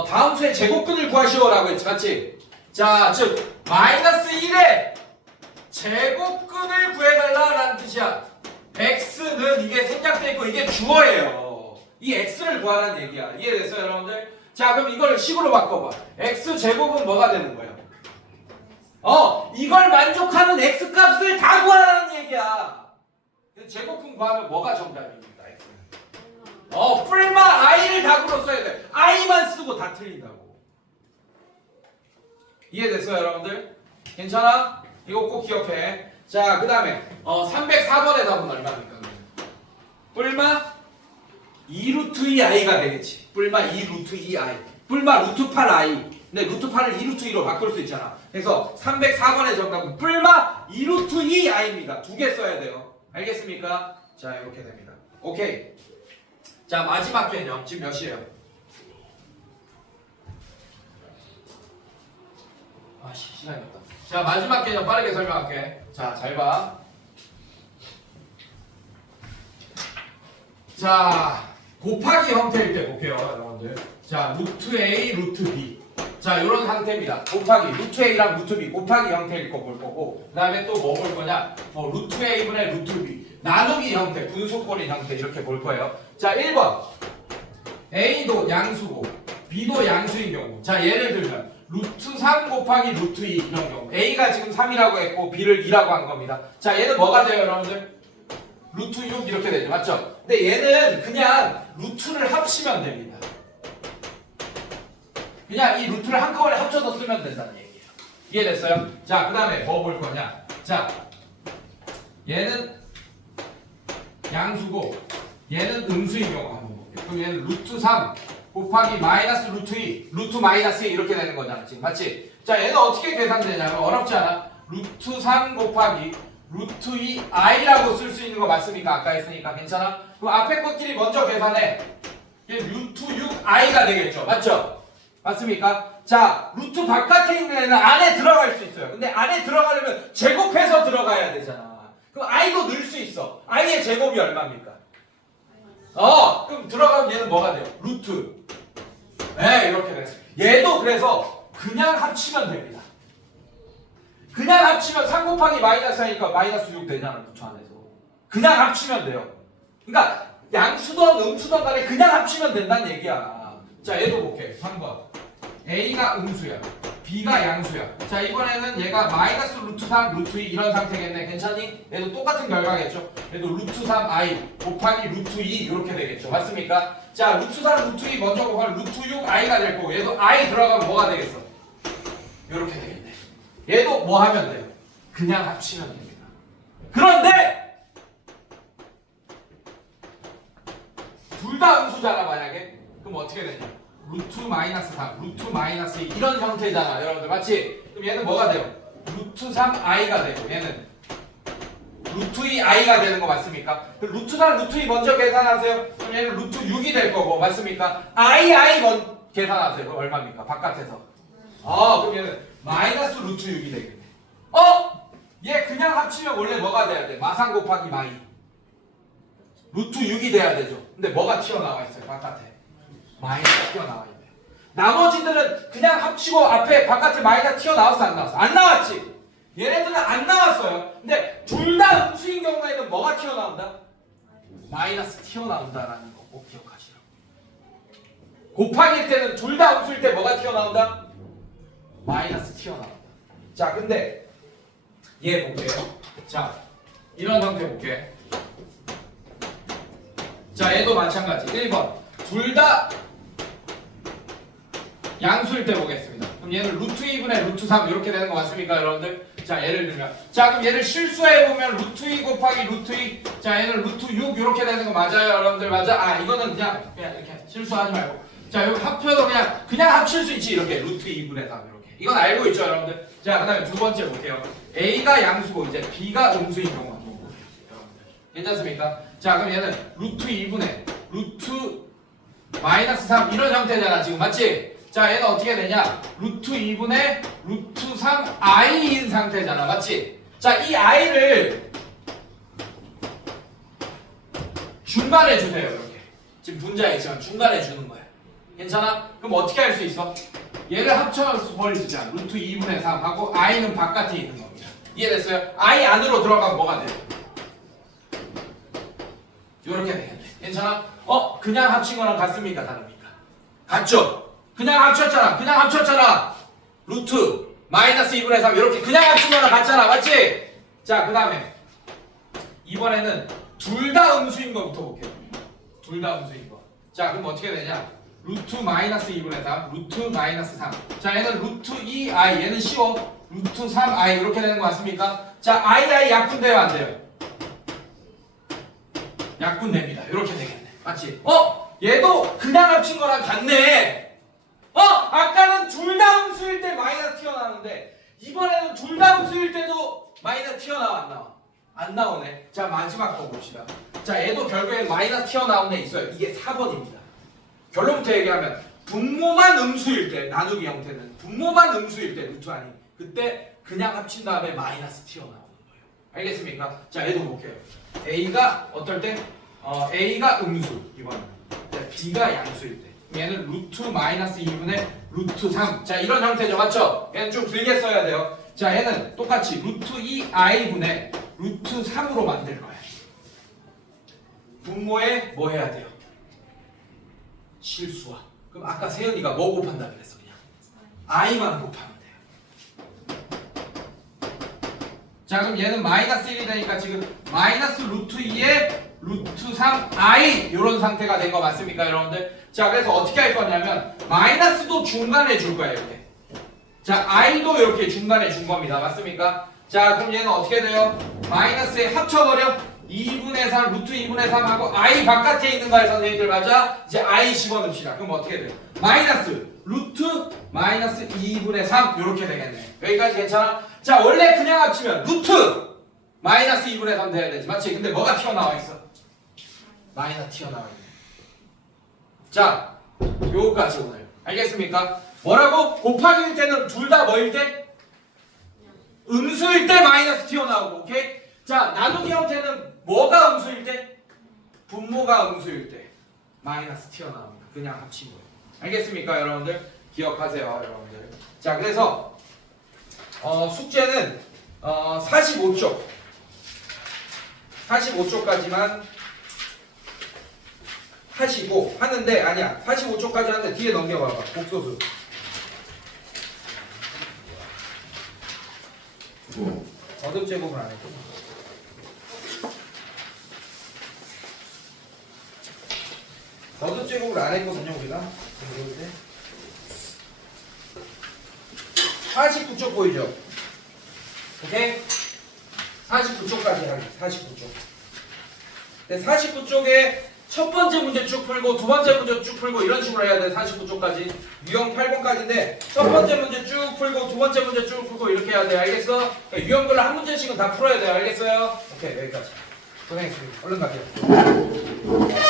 다음 수의 제곱근을 구하시오라고 했지, 맞지? 자, 즉 마이너스 1의 제곱근을 구해달라라는 뜻이야. x는 이게 생략돼 있고 이게 주어예요. 이 x를 구하라는 얘기야. 이해됐어요, 여러분들? 자, 그럼 이걸 식으로 바꿔봐. x 제곱은 뭐가 되는 거예요? 이걸 만족하는 x 값을 다 구하라는 얘기야. 제곱근 구하면 뭐가 정답입니까? 뿔마 i를 답으로 써야 돼. i만 쓰고 다 틀린다고. 이해됐어요, 여러분들? 괜찮아? 이거 꼭 기억해. 자, 그 다음에 304번의 답은 얼마입니까? 뿔마 2루트 2i가 되겠지. 뿔마 2루트 2i. 뿔마 루트 8i. 근데 루트 8을 2루트 2로 바꿀 수 있잖아. 그래서 304번의 정답은 뿔마 2루트 2i입니다. 두 개 써야 돼요. 알겠습니까? 자, 이렇게 됩니다. 오케이. 자, 마지막 개념. 지금 몇 시에요? 시간이 없다. 자, 마지막 개념 빠르게 설명할게. 자, 잘 봐. 자, 곱하기 형태일 때 볼게요, 여러분들. 자, 루트 A, 루트 B. 자, 이런 상태입니다. 곱하기 루트 A랑 루트 B 곱하기 형태일 거 볼 거고, 그 다음에 또 뭐 볼 거냐? 루트 A분의 루트 B 나누기 형태, 분수꼴인 형태 이렇게 볼 거예요. 자, 1번 A도 양수고 B도 양수인 경우. 자, 예를 들면 루트 3 곱하기 루트 2 이런 경우. A가 지금 3이라고 했고 B를 2라고 한 겁니다. 자, 얘는 뭐가 돼요, 여러분들? 루트 6 이렇게 되죠. 맞죠? 근데 얘는 그냥 루트를 합치면 됩니다. 그냥 이 루트를 한꺼번에 합쳐서 쓰면 된다는 얘기예요. 이해됐어요? 자, 그 다음에 뭐 볼 거냐? 자, 얘는 양수고 얘는 음수인 경우 한번 볼게요. 그럼 얘는 루트 3 곱하기 마이너스 루트 2 루트 마이너스 2 이렇게 되는 거잖아. 지금 맞지? 자, 얘는 어떻게 계산되냐면 어렵지 않아. 루트 3 곱하기 루트 2i라고 쓸 수 있는 거 맞습니까? 아까 했으니까. 괜찮아? 그럼 앞에 것끼리 먼저 계산해. 얘 루트 6i가 되겠죠. 맞죠? 맞습니까? 자, 루트 바깥에 있는 애는 안에 들어갈 수 있어요. 근데 안에 들어가려면 제곱해서 들어가야 되잖아. 그럼 i도 넣을 수 있어. i의 제곱이 얼마입니까? 그럼 들어가면 얘는 뭐가 돼요? 루트. 네, 이렇게 됐어요. 얘도 그래서 그냥 합치면 됩니다. 그냥 합치면 3 곱하기 마이너스 하니까 마이너스 6 되잖아, 루트 안에서. 그냥 합치면 돼요. 그러니까 양수던 음수던 간에 그냥 합치면 된다는 얘기야. 자, 얘도 볼게. 3번. A가 음수야. B가 양수야. 자, 이번에는 얘가 마이너스 루트 3, 루트 2 이런 상태겠네. 괜찮니? 얘도 똑같은 결과겠죠? 얘도 루트 3i 곱하기 루트 2 이렇게 되겠죠. 맞습니까? 자, 루트 3, 루트 2 먼저 곱하면 루트 6i가 될 거고 얘도 i 들어가면 뭐가 되겠어? 이렇게 되겠네. 얘도 뭐 하면 돼요? 그냥 합치면 됩니다. 그런데 둘 다 음수잖아, 만약에. 그럼 어떻게 되냐? 루트 마이너스 3, 루트 마이너스 2 이런 형태잖아, 여러분들. 맞지? 그럼 얘는 뭐가 돼요? 루트 3i가 되고 얘는 루트 2i가 되는 거 맞습니까? 그럼 루트 3, 루트 2 먼저 계산하세요. 그럼 얘는 루트 6이 될 거고 맞습니까? i 먼저 계산하세요. 그럼 얼마입니까? 바깥에서. 그럼 얘는 마이너스 루트 6이 되겠네. 얘 그냥 합치면 원래 뭐가 돼야 돼? 마상 곱하기 마이. 루트 6이 돼야 되죠. 근데 뭐가 튀어나와 있어요? 바깥에. 마이너스 튀어나와 있네요. 나머지들은 그냥 합치고 앞에 바깥에 마이너스 튀어나왔어 안 나왔어? 안 나왔지. 얘네들은 안 나왔어요. 근데 둘 다 음수인 경우에는 뭐가 튀어나온다? 마이너스 튀어나온다라는 거 꼭 기억하시라고. 곱하기일 때는 둘 다 음수일 때 뭐가 튀어나온다? 마이너스 튀어나온다. 자, 근데 얘 볼게요. 자, 이런 형태 볼게. 자, 얘도 마찬가지. 1번. 둘 다 양수일 때 보겠습니다. 그럼 얘는 루트 2분의 루트 3 이렇게 되는 거 맞습니까, 여러분들? 자, 예를 들면 자, 그럼 얘를 실수해 보면 루트 2 곱하기 루트 2. 자, 얘는 루트 6 이렇게 되는 거 맞아요, 여러분들? 맞아? 이거는 그냥 이렇게 실수하지 말고. 자, 여기 합쳐도 그냥 합칠 수 있지. 이렇게 루트 2분의 3 이렇게. 이건 알고 있죠, 여러분들? 자, 그다음에 두 번째 볼게요. A가 양수고 이제 B가 음수인 경우가 또 여러분들. 괜찮습니까? 자, 그럼 얘는 루트 2분의 루트 마이너스 3 이런 형태잖아, 지금 맞지? 자, 얘는 어떻게 되냐? 루트 2분의 루트 3i인 상태잖아, 맞지? 자, 이 i를 중간에 주세요, 이렇게. 지금 분자에 있지만 중간에 주는 거야. 괜찮아? 그럼 어떻게 할 수 있어? 얘를 합쳐서 버리자. 루트 2분의 3하고 i는 바깥에 있는 겁니다. 이해됐어요? i 안으로 들어가면 뭐가 돼요? 이렇게 되겠네. 괜찮아? 그냥 합친 거랑 같습니까? 다릅니까? 같죠? 그냥 합쳤잖아. 루트 마이너스 2분의 3 이렇게 그냥 합친 거랑 같잖아. 맞지? 자, 그 다음에 이번에는 둘 다 음수인 거부터 볼게요. 둘 다 음수인 거. 자, 그럼 어떻게 되냐? 루트 마이너스 2분의 3, 루트 마이너스 3. 자, 얘는 루트 2i, 얘는 쉬워. 루트 3i 이렇게 되는 거 맞습니까? 자, i 약분돼요, 안 돼요? 약분됩니다. 이렇게 되겠네. 맞지? 얘도 그냥 합친 거랑 같네. 아까는 둘 다 음수일 때 마이너스 튀어나오는데 이번에는 둘 다 음수일 때도 마이너스 튀어나와 안 나와? 안 나오네. 자, 마지막 거 봅시다. 자, 얘도 결국에 마이너스 튀어나오는 애 있어요. 이게 4번입니다. 결론부터 얘기하면 분모만 음수일 때, 나누기 형태는 분모만 음수일 때, 루트 아니 그때 그냥 합친 다음에 마이너스 튀어나오는 거예요. 알겠습니까? 자, 얘도 볼게요. A가 어떨 때? A가 음수 이번에. B가 양수일 때. 얘는 루트 마이너스 2분의 루트 3. 자, 이런 형태죠. 맞죠? 얘는 좀 길게 써야 돼요. 자, 얘는 똑같이 루트 2i분의 루트 3으로 만들 거야. 분모에 뭐 해야 돼요? 실수와. 그럼 아까 세연이가 뭐 곱한다 그랬어? 그냥 i만 곱하면 돼요. 자, 그럼 얘는 마이너스 1이 되니까 지금 마이너스 루트 2에 루트 3i 이런 상태가 된 거 맞습니까, 여러분들? 자, 그래서 어떻게 할 거냐면 마이너스도 중간에 줄 거예요, 이렇게. 자, i도 이렇게 중간에 준 겁니다. 맞습니까? 자, 그럼 얘는 어떻게 돼요? 마이너스에 합쳐버려. 2분의 3, 루트 2분의 3하고 i 바깥에 있는 거예요, 선생님들. 맞아? 이제 i 집어넣읍시다. 그럼 어떻게 돼요? 마이너스 루트 마이너스 2분의 3 이렇게 되겠네. 여기까지 괜찮아? 자, 원래 그냥 합치면 루트 마이너스 2분의 3 돼야 되지. 맞지? 근데 뭐가 튀어나와 있어? 마이너스 튀어나와 있네. 자, 요거까지 오늘. 알겠습니까? 뭐라고? 곱하기일 때는 둘 다 뭐일 때? 음수일 때 마이너스 튀어나오고, 오케이? 자, 나누기 형태는 뭐가 음수일 때? 분모가 음수일 때 마이너스 튀어나옵니다. 그냥 합친 거예요. 알겠습니까, 여러분들? 기억하세요, 여러분들. 자, 그래서 숙제는 45쪽까지만 하시고 하는데 아니야. 45쪽까지 하는데 뒤에 넘겨봐봐. 복소수. 거듭 제곱을 안 했고. 거듭 제곱을 안 했거든요, 우리가. 49쪽 보이죠? 오케이? 49쪽까지 하기. 49쪽. 근데 49쪽에 첫 번째 문제 쭉 풀고 두 번째 문제 쭉 풀고 이런 식으로 해야 돼. 49쪽까지. 유형 8번까지인데 첫 번째 문제 쭉 풀고 두 번째 문제 쭉 풀고 이렇게 해야 돼. 알겠어? 그러니까 유형별로 한 문제씩은 다 풀어야 돼. 알겠어요? 오케이, 여기까지. 고생했습니다. 얼른 갈게요.